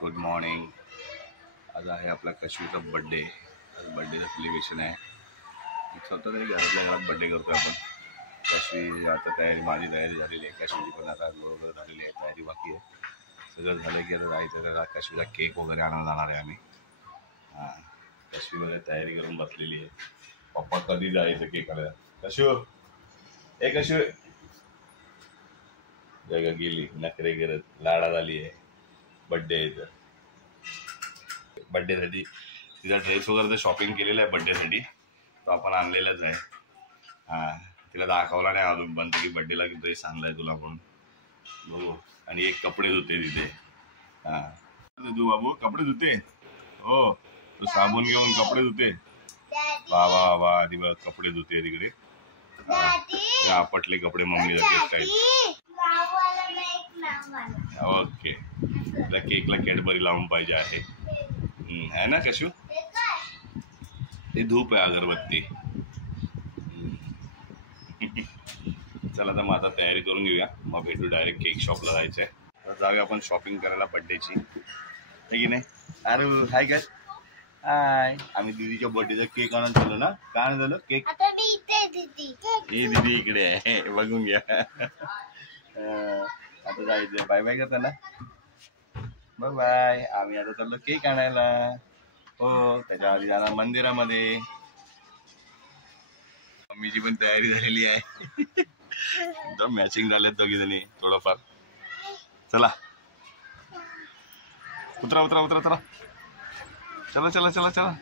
Good morning. आज आहे आपला कश्मीरचा बड्डे. आज बड्डेचं सेलिब्रेशन आहे. स्वतः तरी घरातल्या घरात बड्डे करतो आपण. कश्मीर आता माझी तयारी झालेली आहे. कश्मीरची पण आता बरोबर झालेली आहे. तयारी बाकी आहे. सगळं झालं की आता जायचं त्याला कश्मीरचा केक वगैरे आणायला जाणार आहे आम्ही. हां, कश्मीरमध्ये तयारी करून बसलेली आहे. पप्पा कधी जायचं केक आणायला. कशूर ए कशूर जगा गेली नखरे करत लाडा झाली आहे. बड्डे आहे तर बड्डेसाठी तिचा ड्रेस वगैरे तर शॉपिंग केलेलं आहे. बड्डेसाठी तो आपण आणलेलाच आहे. हां, तिला दाखवला नाही अजून पण की बड्डेला ड्रेस आणला आहे तुला म्हणून. बघू. आणि एक कपडे धुते तिथे. हां, तू बाबू कपडे धुते. हो, तू साबण घेऊन कपडे धुते. वा वा वा. आधी बघ कपडे धुते तिकडे. आपटले कपडे मम्मी जाते काय. ओके. तुला केकला कॅडबरी लावून पाहिजे आहे ना कशू. ते धूप आहे अगरबत्ती. चला तर मग आता तयारी करून घेऊया. मग भेटू. डायरेक्ट केक शॉपला जायचंय. आता जाऊया आपण शॉपिंग करायला बड्डेची. आहे की नाही. अरे हाय काय. हाय. आम्ही दीदीच्या बर्थडेचा केक आणून झालो ना. काय झालं केक. ही दीदी इकडे आहे. बघून घ्या. आता जायचंय. बाय बाय करताना. Bye bye. आम्ही आता चाललो केक आणायला. हो, त्याच्या आधी जाणार मंदिरामध्ये. मम्मीची पण तयारी झालेली आहे. एकदम मॅचिंग झालेत दोघी जणी थोडंफार. चला उतरा उतरा उतरा चला. चला चला चला चला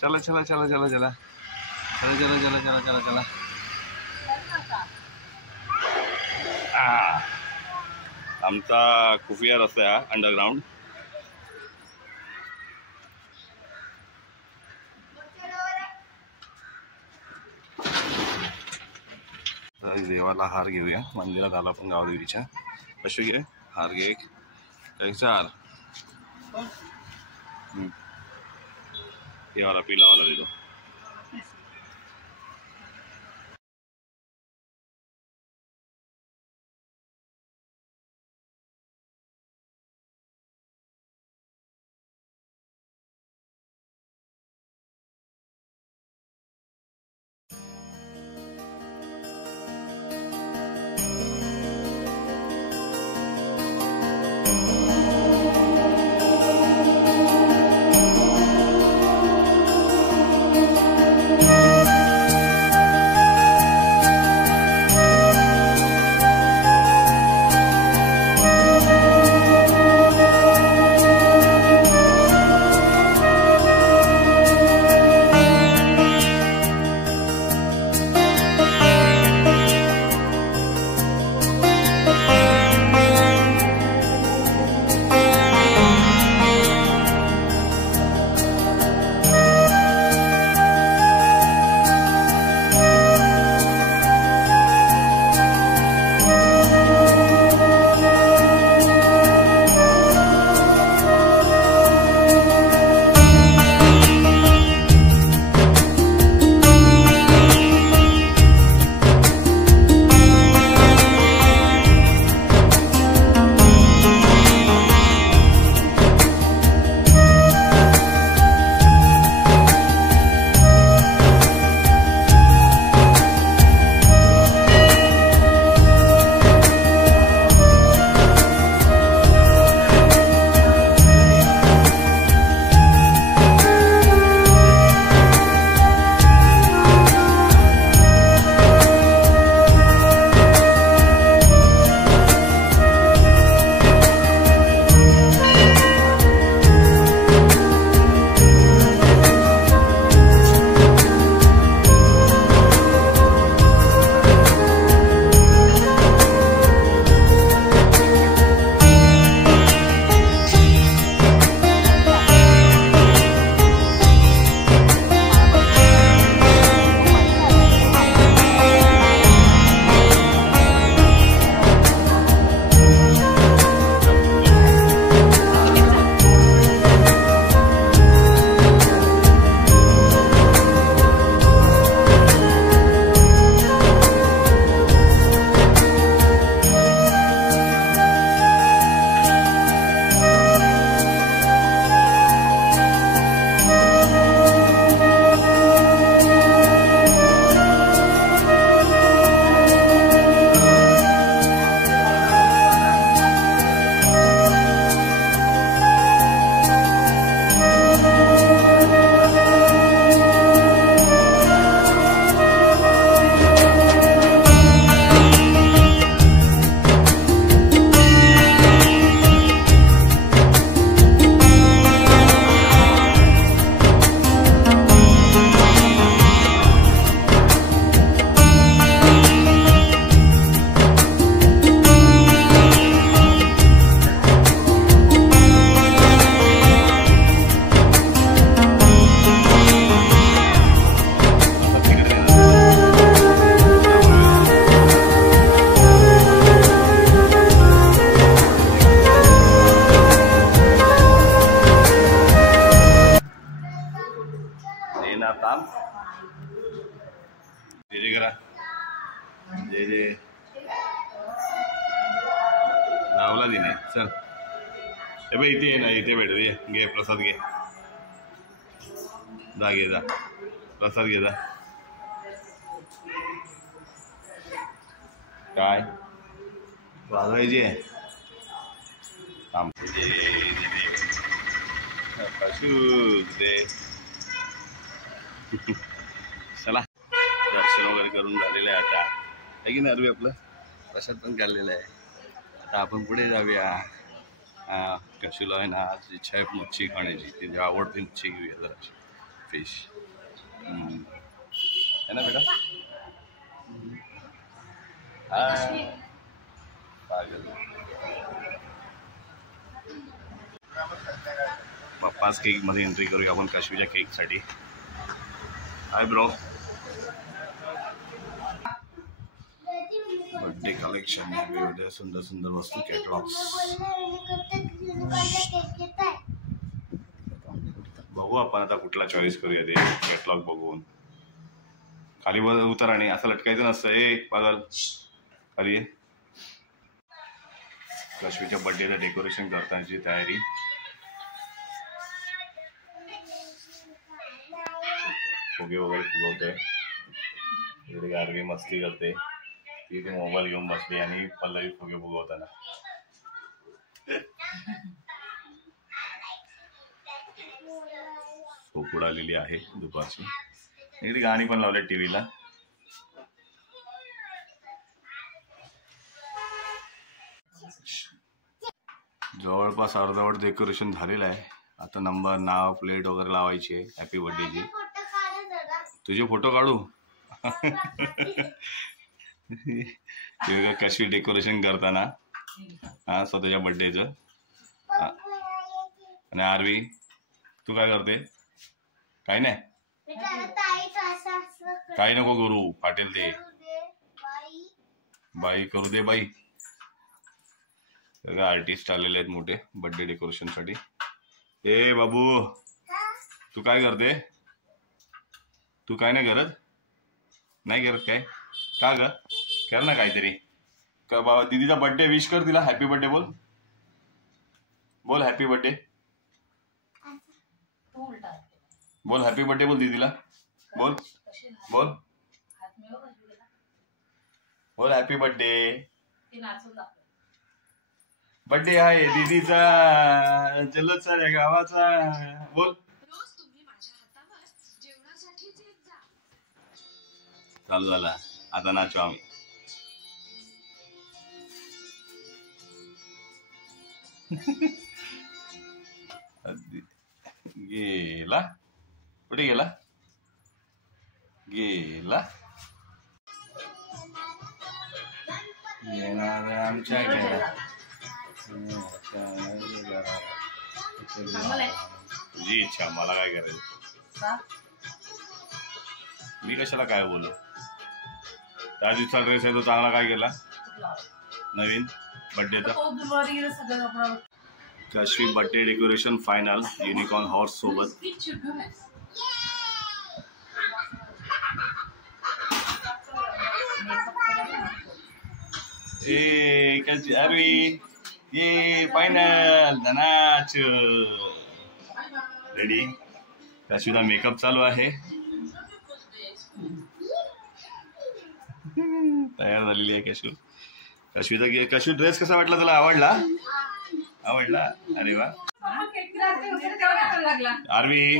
चला चला चला चला चला चला चला चला चला चला चला. आमचा खुफिया रस्ता आहे अंडरग्राउंड. देवाला हार घेऊया. मंदिरात आला पण गावदेवीच्या. कशी घे हार घे. कैसा हार. ये वाला पीला वाला दे दो. करा. जे जे लावला तिने. चल हे बाई इथे ये ना, इथे भेट. घे प्रसाद घे. जा घे जा प्रसाद घे जा. काय वाजवायची आहे. चला दर्शन वगैरे करून झालेलं आहे आता आहे की नाही. आपलं प्रसाद पण काढलेला आहे. आता आपण पुढे जाऊया. कशूला आहे ना आज इच्छा आहे मच्छी खाण्याची. तिची आवडती मच्छी घेऊया जरा. फिश है ना बेटा. पप्पाच केक मध्ये एंट्री करूया आपण काश्मीरच्या केक साठी. Hi bro. बर्थडे कलेक्शन वेगवेगळ्या सुंदर सुंदर वस्तू कॅटलॉग्स. बघू आपण आता कुठला चॉईस करूया ते कॅटलॉग बघून. खाली उतर आणि असं लटकायचं नसतं. पागल खाली. काश्मीरच्या बर्थडेचं डेकोरेशन करण्याची तयारी. फुगे वगैरे फुगवते. इकडे गारवी मस्ती करते. ती मोबाईल घेऊन बसली आणि पल्लवी फुगे फुगवताना. झोपूड आलेली आहे दुपारची. इकडे गाणी पण लावले टीव्हीला. जवळपास अर्धवट डेकोरेशन झालेलं आहे. आता नंबर नाव प्लेट वगैरे लावायची आहे हॅपी बर्थडेची. तुझे फोटो काढू. कशी डेकोरेशन करताना स्वतःच्या बर्थडेचं. आणि आरवी तू काय करते. काही नाही. काही नको करू फाटेल ते. बाई करू दे बाई. आर्टिस्ट आलेले आहेत मोठे बर्थडे डेकोरेशन साठी. ए बाबू तू काय करते. तू काय नाही करत. नाही करत काय. का ग कर ना काहीतरी. का बाबा दीदीचा बर्थडे विश कर. तिला हॅपी बर्थडे बोल. बोल हॅपी बर्थडे. बोल हॅपी बर्थडे बोल दीदीला. बोल बोल बोल हॅपी बर्थडे. बर्थडे आहे दीदीचा जल्लोषचा गावाचा. बोल. चालू झाला आता नाचू आम्ही. गेला कुठे गेला. गेला येणार आमच्या घरात. तुझी इच्छा मला काय करायचं. मी कशाला काय बोलू. त्या दिवसाचा ड्रेस आहे तो चांगला. काय केला नवीन बर्थडेचा. Kashmir birthday decoration final unicorn horse सोबत. अरवी ये फायनल नाच रेडी. काश्मीरचा मेकअप चालू आहे. तयार झालेली आहे काश्मीर. काश्मीरचा काश्मीर ड्रेस कसा वाटला तुला. आवडला. आवडला. अरे वा. आरवी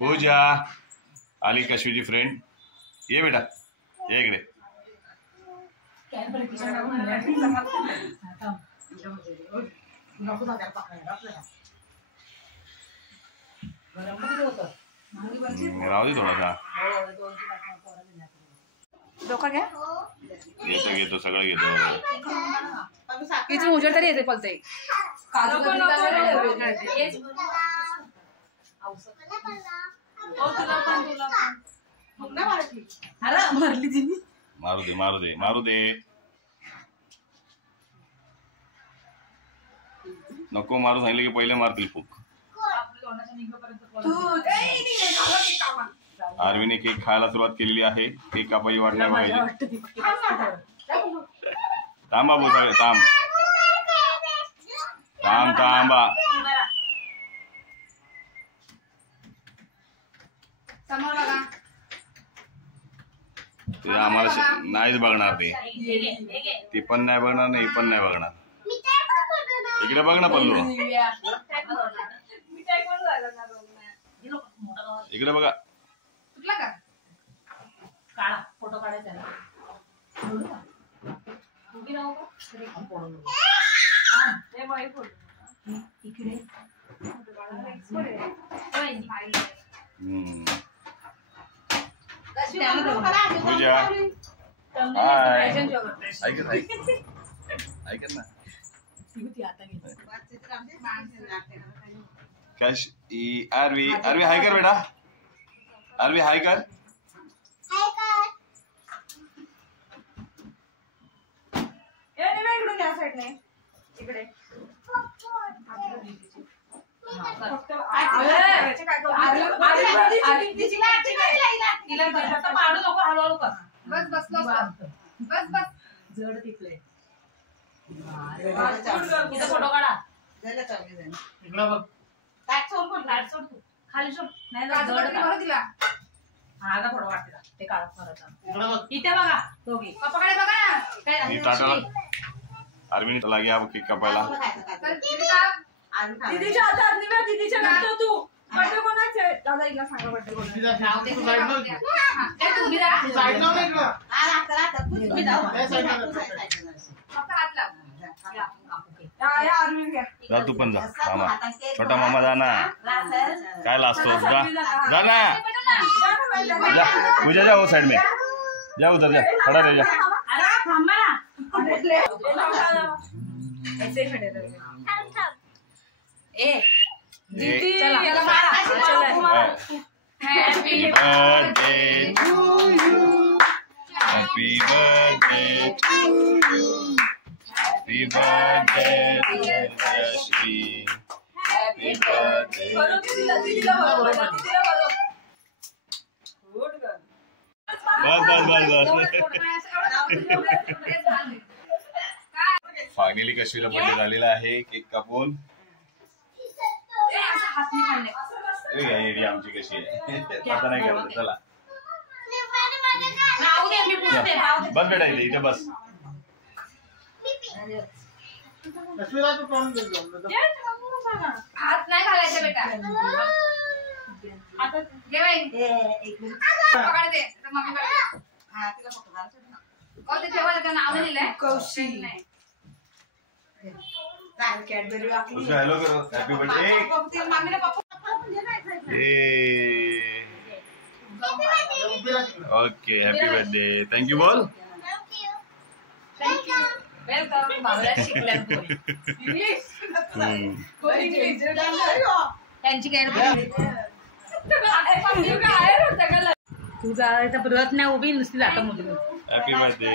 पूजा आली काश्मीरची फ्रेंड. ये बेटा ये इकडे. राहू दे थोडासा. घेतो घेतो सगळं घेतो. इथून उजेड तरी येते पलते. मारू दे मारू दे मारू दे. नको मारू सांगितलं की पहिले मारतील फूक. आरवीने केक खायला सुरुवात केलेली आहे. केक कापायची वाट नाही पाहिजे. थांबा बोल थांब थांब थांबा. ते आम्हाला नाहीच बघणार. ते पण नाही बघणार नाही पण नाही बघणार. इकडे बघ ना पल्लू. इकडे बघा. फोटो काढायचा इकडे पूजा हाय ऐकत ना कश आरवी आरवी हाय कर बेटा. आरवी हाय कर. इकडे बस बस बस बस जड तिकडे फोटो काढा. खाली सोड नाही दिला. हा फोटो वाटते ते काढत इथे बघा दोघी पप्पाकडे बघा ना. आरवीने लागे अब केक कापायला. दीदीच्या हातात निवड. दीदीच्या हातात तू बर्थडे कोणाचे दादा हिला सांगा बर्थडे कोणाचे नाव ते तुम्ही जा तू पण जा. मामा छोटा मामा जा ना. काय लाजतो. जा जा ना. जा पूजा जा वो साइड में जा. उधर जा खड़ा रह जा. दीदी याला मारा. Happy birthday to you. Happy birthday to you. Happy birthday to Rashmi. Happy birthday. Finally कश्मीरला बर्थडे झालेला आहे. केक कापून आमची कशी आहे आता नाही करत. चला बस बेटा इथे इथे बस. हात नाही घालायचा बेटा. कौशी हेलो करो. Happy birthday. Okay happy birthday. Thank you बोल. तुझा व्रत नाही उभी नुसती जाता मोठी. Happy birthday.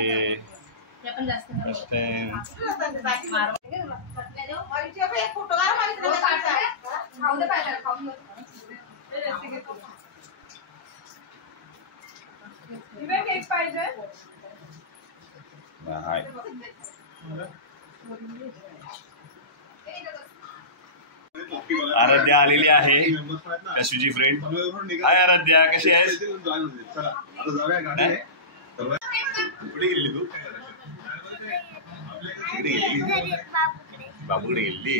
आराध्या आलेली आहे. कशूची फ्रेंड. हाय आराध्या कशी आहेस. कुठे गेली तू. बाबूकडे गेली.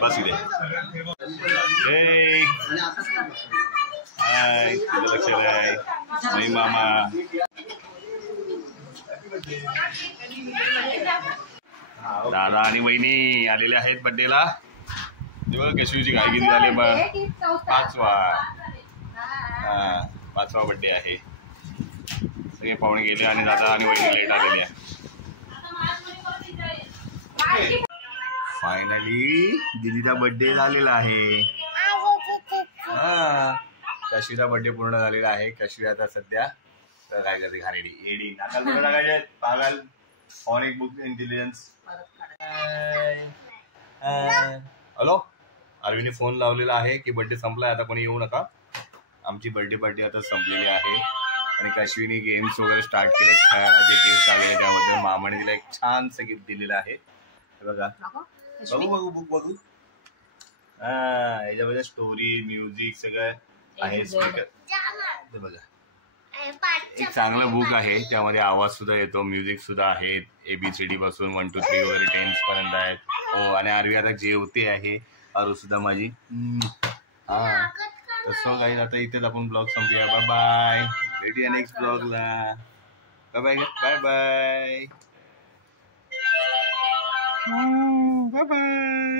बस इथे. हाय तुझं लक्ष आहे. नाही मामा. दादा आणि वहिनी आलेले आहेत बर्थडेला. कशूची गाय किती झाली. 5वा बर्थडे आहे. सगळे पाहुणे गेले आणि दादा आणि वहिनी लेट आलेले आहे. फायनली दीदीचा बर्थडे झालेला आहे. कशूचा बर्थडे पूर्ण झालेला आहे. कशू आता सध्या तर काय करते घाणेडी एडी नाकाल टाकायचे पागल. ऑन एक बुक इंटेलिजन्स हॅलो, आरवीने फोन लावलेला आहे की बर्थडे संपलाय, आता कोणी येऊ नका. आमची बर्थडे पार्टी आता संपलेली आहे आणि काश्मीरी गेम्स वगैरे स्टार्ट केले. खेळायला जे गिफ्ट आलेले त्यामध्ये मामाने तिला एक छानसं गिफ्ट दिलेलं आहे. हे बघा, बघू बुक बघू. याच्यामध्ये स्टोरी, म्युझिक सगळं आहे. स्पीकर ते बघा, एक चांगलं बुक आहे. त्यामध्ये आवाज सुद्धा येतो, म्युझिक सुद्धा आहे. ABCD पासून 1 to 3 वगैरे 10 पर्यंत आहेत. हो, आणि आरवी आता जेवते आहे. आरू सुद्धा माझी. हा, तसं काही आता इथेच आपण ब्लॉग संपूया. बाय बाय, भेटूया नेक्स्ट ब्लॉगला. Bye bye bye bye bye bye.